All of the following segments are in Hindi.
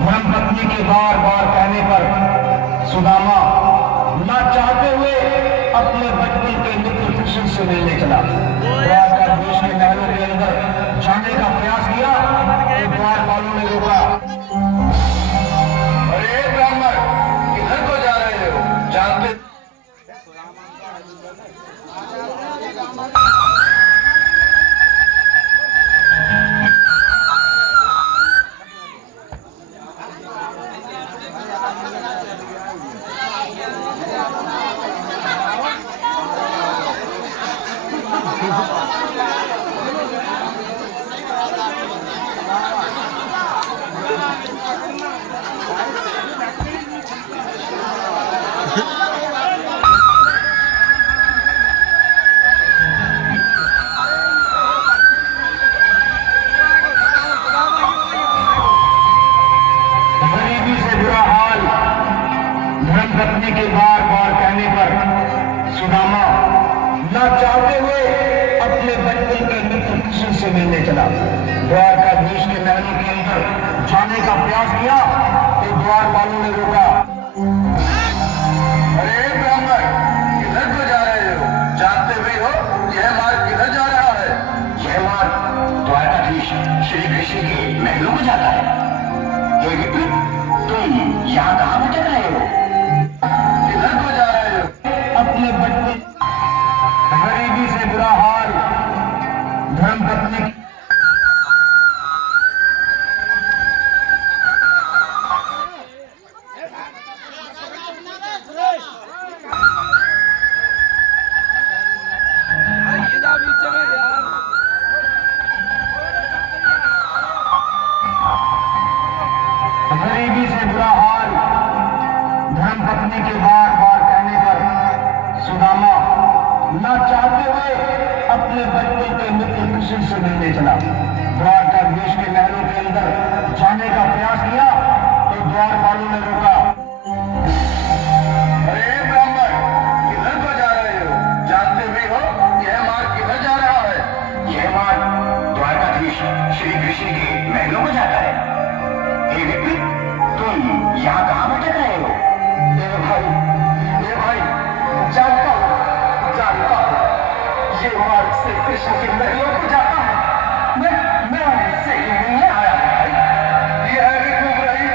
धर्मपत्नी के बार बार कहने पर सुदामा न चाहते हुए अपने बचपन के मित्र कृष्ण से मिलने चला। द्वारकाधीश के महलों के अंदर जाने का प्रयास किया तो द्वारपालों ने रोका। अरे ब्राह्मण, किधर को जा रहे हो? जानते धर्मपत्नी के बार बार कहने पर सुदामा न चाहते हुए अपने बचपन के मित्र कृष्ण से मिलने चला। द्वारकाधीश के महलों के अंदर जाने का प्रयास किया तो द्वारपालों ने रोका। अरे ब्राह्मण, किधर को जा रहे हो? जानते भी हो यह मार्ग किधर जा रहा है? यह मार्ग द्वारकाधीश श्री कृष्ण के महलों में जाता है। ये विप्र, तुम यहाँ कहाँ भटक रहे हो? किधर को जा रहे हो? अपने बचपन गरीबी से बुरा हाल धर्मपत्नी गरीबी से बुरा हाल धर्मपत्नी के बार बार कहने पर सुदामा न चाहते हुए अपने बचपन के मित्र कृष्ण से मिलने चला। द्वारकाधीश के महलों के अंदर जाने का प्रयास किया तो द्वारपालों ने रोका। अरे ब्राह्मण, किधर को जा रहे हो? जानते भी हो यह मार्ग किधर जा रहा है? यह मार्ग द्वारकाधीश श्री कृष्ण के महलों में जाता है। हे विप्र, तुम यहाँ कहाँ भटक रहे हो? ये भाई, जानता हूँ ये मार्ग श्री कृष्ण के महलों को जाता है। मैं उनसे ही मिलने आया हूँ भाई। ये है विष्णु रही,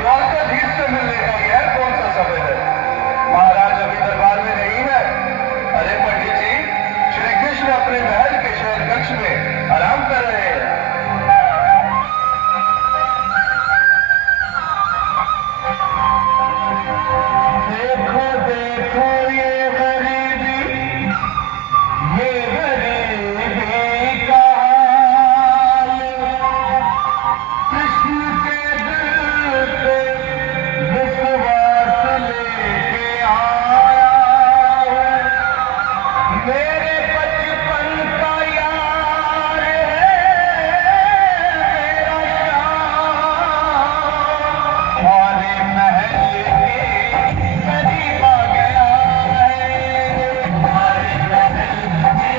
द्वारकाधीश से मिलने का यह कौन सा समय है? महाराज अभी दरबार में नहीं है। अरे पंडित जी, श्री कृष्ण अपने महल के शयन कक्ष में आराम कर रहे हैं। देखो देखो ये गरीबी का हाल, कृष्ण के दिल पे विश्वास लेके आया हूं। मेरे बचपन का यार है मेरा श्याम, वाले महल के करीब आ गया है। वाले महल के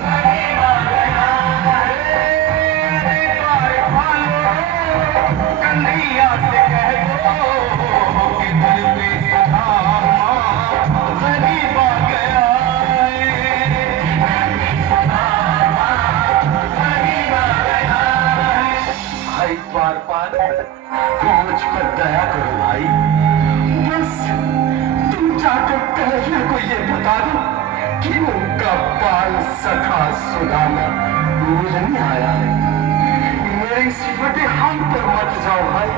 करीब आ गया है। कन्हैया से कह दो कि दिल पे सुदामा करीब आ गया भाई द्वारपाल, मुझ पर दया करो भाई। बस तुम जाकर कन्हैया को ये बता दो कि उनका बाल सखा सुदामा मिलने आया है। मेरे इस फटे हाथ पर मत जाओ भाई।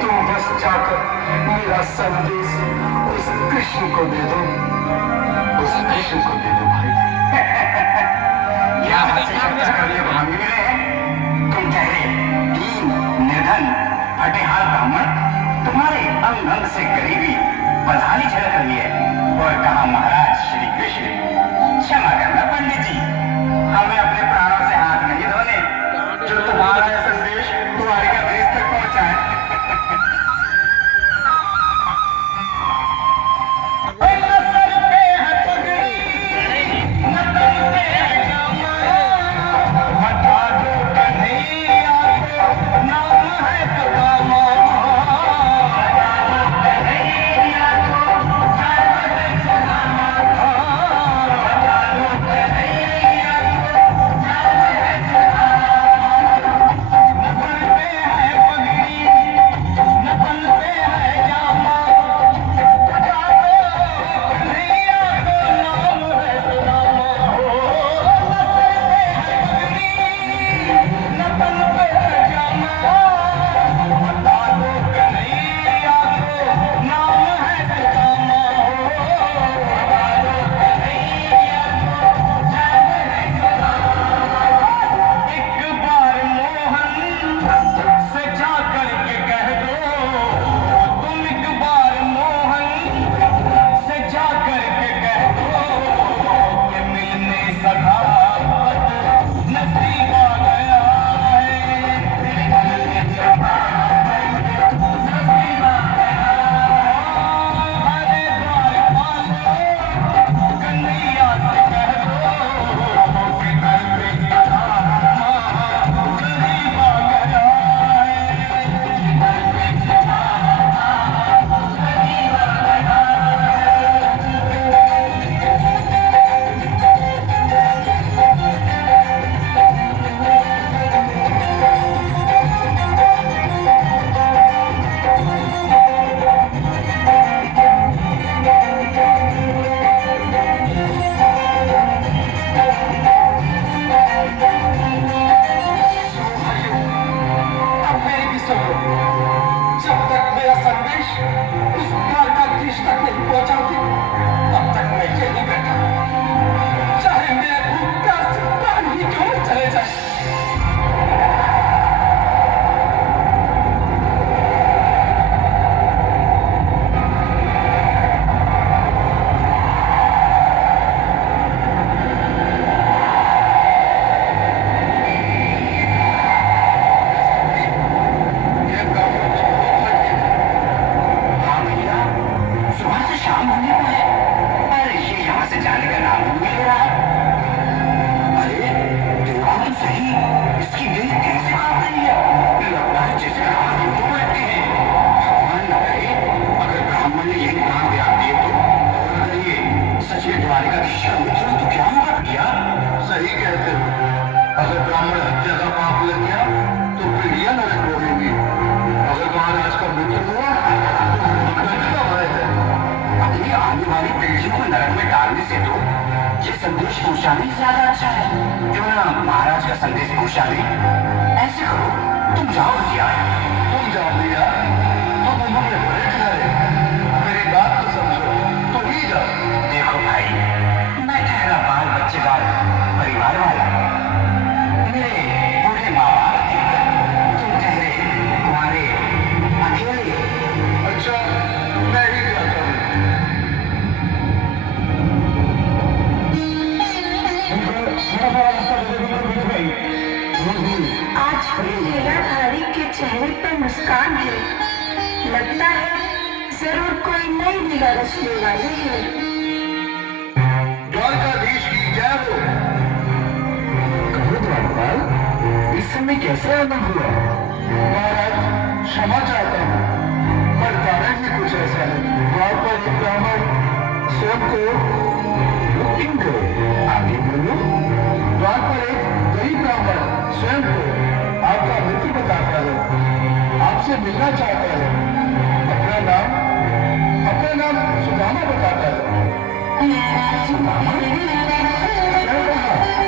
तुम बस जाकर मेरा संदेश उस कृष्ण को दे दो। उस कृष्ण को दे दो भाई। यहाँ से चर्चा कर लिए भाग मिले हैं। तुम ठहरे दीन निर्धन फटेहाल ब्राह्मण, तुम्हारे अंग अंग से गरीबी बदहाली झलक रही है। और कहा महाराज श्री कृष्ण, क्षमा करना पंडित जी, हमें अपने प्राणों से हाथ नहीं धोने। जो तुम्हारा यह संदेश तुम्हारे का देश तक पहुंचाए। नाम है सुदामा। सही, इसकी दिल कैसे कांप रही है? लगता है जैसे हाथ यूं बैठते हैं। भगवान न करे अगर ब्राह्मण ने यही प्राण त्याग दिए तो, और अगर ये सच में द्वारिका की शर्मिष्ठ हो तो क्या होगा भैया? सही कहते हो। अगर ब्राह्मण हत्या का पाप लग गया तो पीढ़ियां नरक भोगेंगी। अगर महाराज का मृत्यु हुआ तो मृत्युदंड का भय है। अपनी आने वाली पीढ़ी को नरक में डालने से तो ये संदेश पहुंचाना ही ज्यादा अच्छा है। क्यों ना महाराज का संदेश पहुंचा दें? ऐसे करो, तुम जाओ भैया। तुम जाओ भैया, तुम उम्र में बड़े ठहरे, मेरी बात तो समझो, तो ही जाओ। देखो भाई, मैं ठहरा बाल बच्चेदार परिवार वाला, मेरे बूढ़े माँ बाप हैं, तुम ठहरे तुम्हारे अकेले। अच्छा, मैं ही जाता हूँ। आज भी लीलाधारी के चेहरे पर मुस्कान है। लगता है जरूर कोई नई लीला रचने वाले हैं। द्वारकाधीश की जय हो। कहो द्वारपाल, इस समय कैसे आना हुआ? महाराज, क्षमा चाहता हूँ, पर कारण ही कुछ ऐसा है। द्वार पर एक ब्राह्मण स्वयं को रुक क्यों गए? आगे बोलो। द्वार पर एक गरीब ब्राह्मण स्वयं को आपका मित्र बताता है, आपसे मिलना चाहता है। अपना नाम सुदामा बताता है। सुदामा? क्या कहा?